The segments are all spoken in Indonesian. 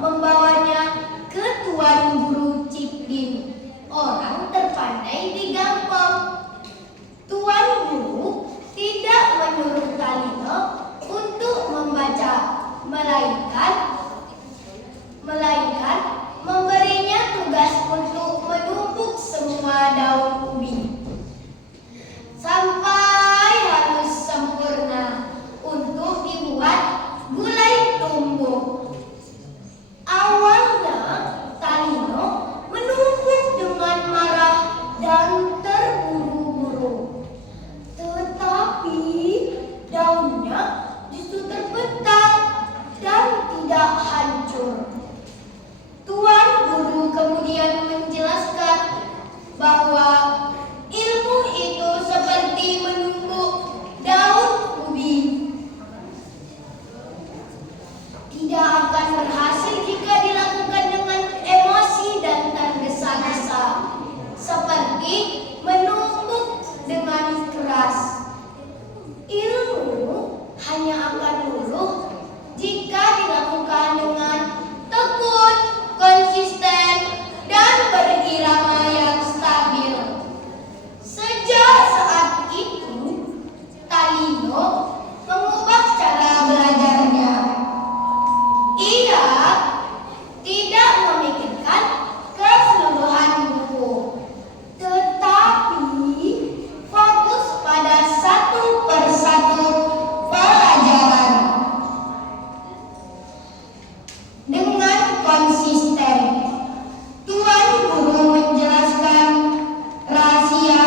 membawanya ke Tuan Guru Cikdin, orang terpandai di Gampong. Tuan Guru tidak menyuruh Talino untuk membaca, melainkan memberinya tugas untuk menumbuk semua daun ubi sampai halus sempurna untuk dibuat gulai tumbuk. Awalnya Talino menumbuk dengan marah dan terburu-buru, tetapi daunnya justru terbentak dan tidak hancur. Tuan Guru kemudian menjelaskan bahwa ilmu itu seperti menumbuk daun ubi. Tidak akan berhasil jika dilakukan dengan emosi dan tergesa-gesa, seperti menumbuk dengan keras. Ilmu hanya akan luluh jika dilakukan dengan tekun, konsisten, dan berirama yang stabil. Sejak saat itu, Talino mengubah cara belajarnya. Ia tidak memikirkan keseluruhan buku, tetapi fokus pada satu persatu pelajaran. Dengan konsisten, Tuan Guru menjelaskan rahasia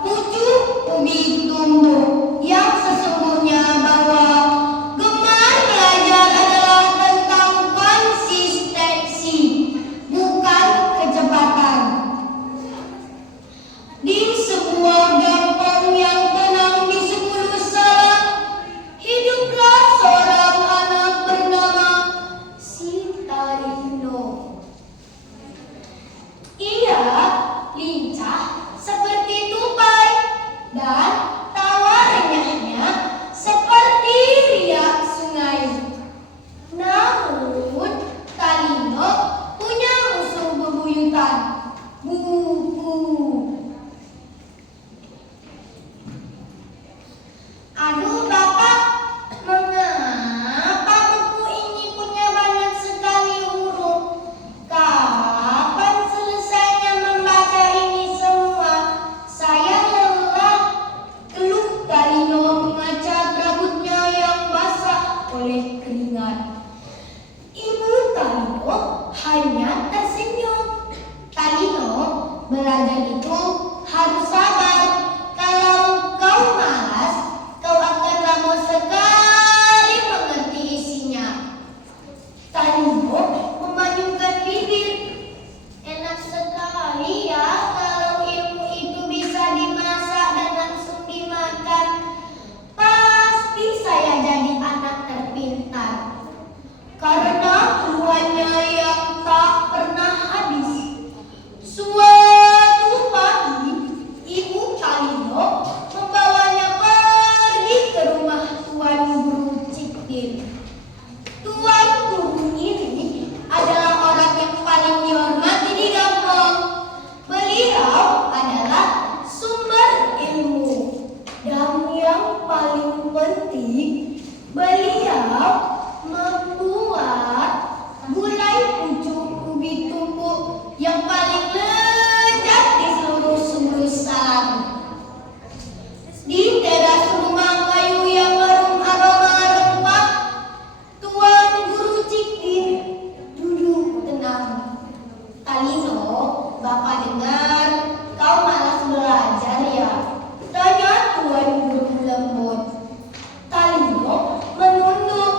pucuk ubi tumbuh yang sesungguhnya, bahwa gemar belajar adalah tentang konsistensi, bukan kecepatan. Di sebuah gampong yang tenang di Sepuluh Salam, hiduplah seorang anak bernama si Talino. Ia lincah seperti tupai dan tawa renyahnya seperti riak sungai. Namun Talino punya musuh bebuyutan, buku. Aduh Bapak, mengapa buku ini punya banyak sekali huruf? Kapan selesainya membaca ini semua? Saya lelah, keluh Talino mengacak rambutnya yang basah oleh keringat. Ibu Talino hanya tersenyum. Talino, belajar itu harus sabar. Kalau kau malas, kau akan lama sekali mengerti isinya. Talino memanyunkan bibir. Enak sekali ya kalau ilmu itu bisa dimasak dan langsung dimakan. Pasti saya jadi anak terpintar, karena keluhannya yang tak pernah habis. Suatu pagi, Ibu Talino membawanya pergi ke rumah Tuan Guru Cikdin. Tuan Guru ini adalah orang yang paling dihormati di Gampong. Beliau adalah sumber ilmu, dan yang paling penting, beliau membuat gulai pucuk ubi tumbuk yang paling lezat di seluruh Sepuluh Salam. Di teras rumah kayu yang harum aroma rempah, Tuan Guru Cikdin duduk tenang. Talino, Bapak dengar kau malas belajar ya? Tanya Tuan Guru lembut. Talino menunduk.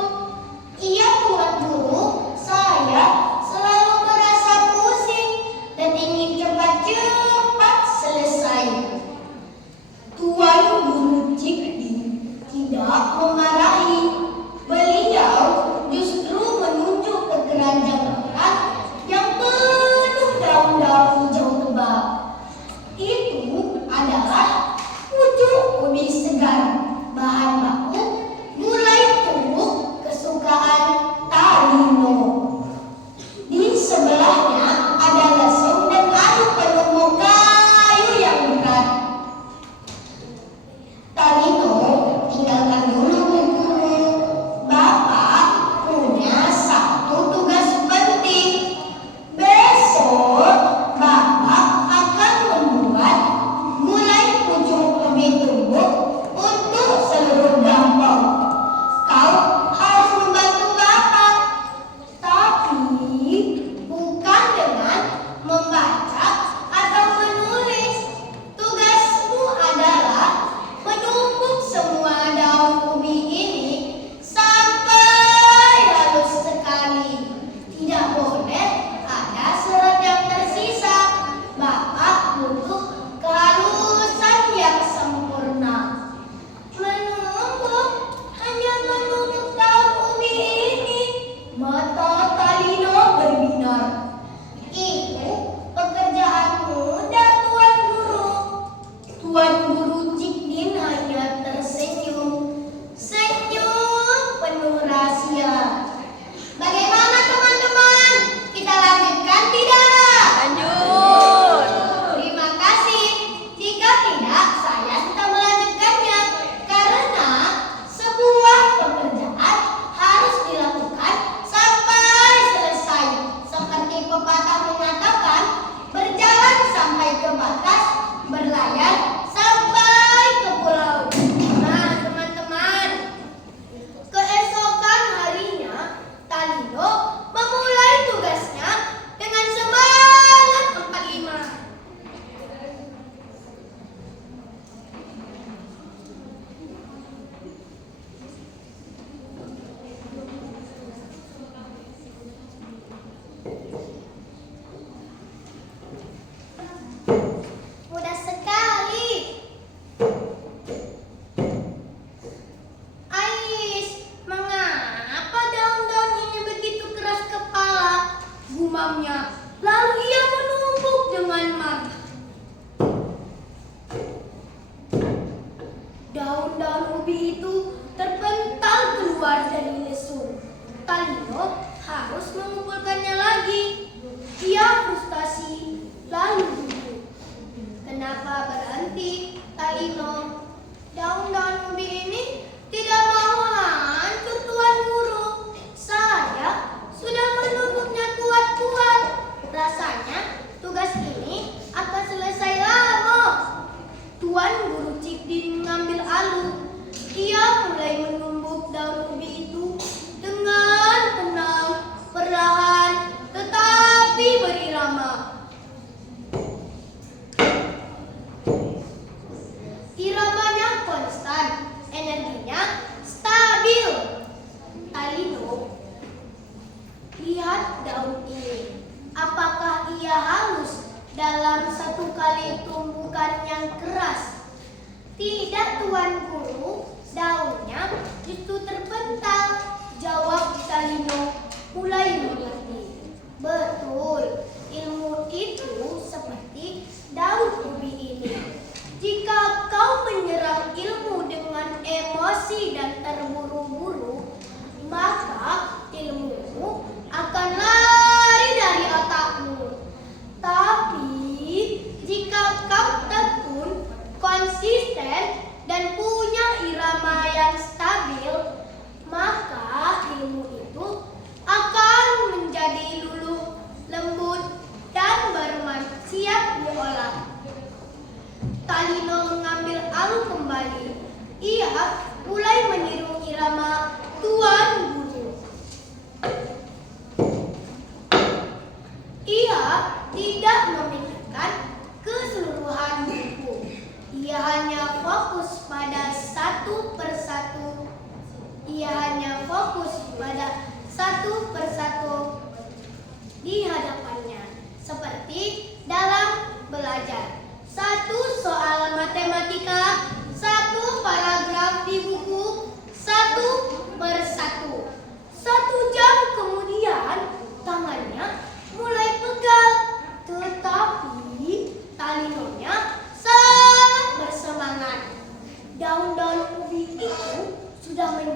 Iya Tuan Guru,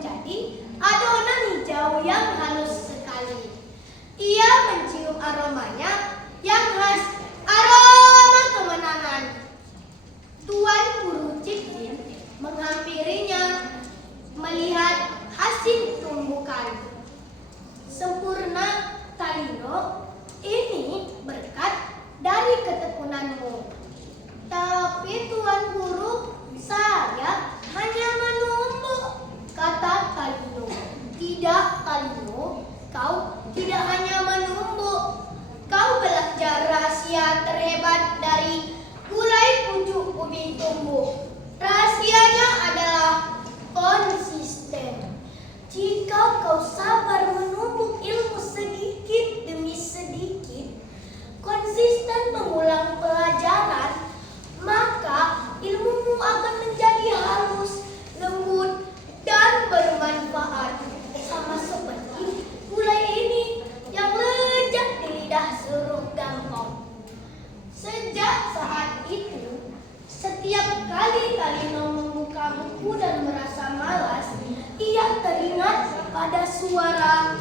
menjadi adonan hijau yang halus sekali. Ia mencium aromanya yang khas, aroma kemenangan. Tuan Guru Cipin menghampirinya melihat hasil tumbukan. Sempurna Talino, ini berkat dari ketekunanmu. Tapi Tuan Guru, saya hanya menumbuk, kata Talino. Tidak, Talino, kau tidak hanya menumbuk. Kau belajar rahasia terhebat dari gulai pucuk ubi tumbuh. Rahasianya adalah konsisten. Jika kau sabar menumbuk ilmu sedikit demi sedikit, konsisten mengulang pelajaran, maka ilmumu akan menjadi halus, lembut, dan bermanfaat. Sama seperti gulai ini yang lezat di lidah seluruh gangkong. Sejak saat itu, setiap kali Talino membuka buku dan merasa malas, ia teringat pada suara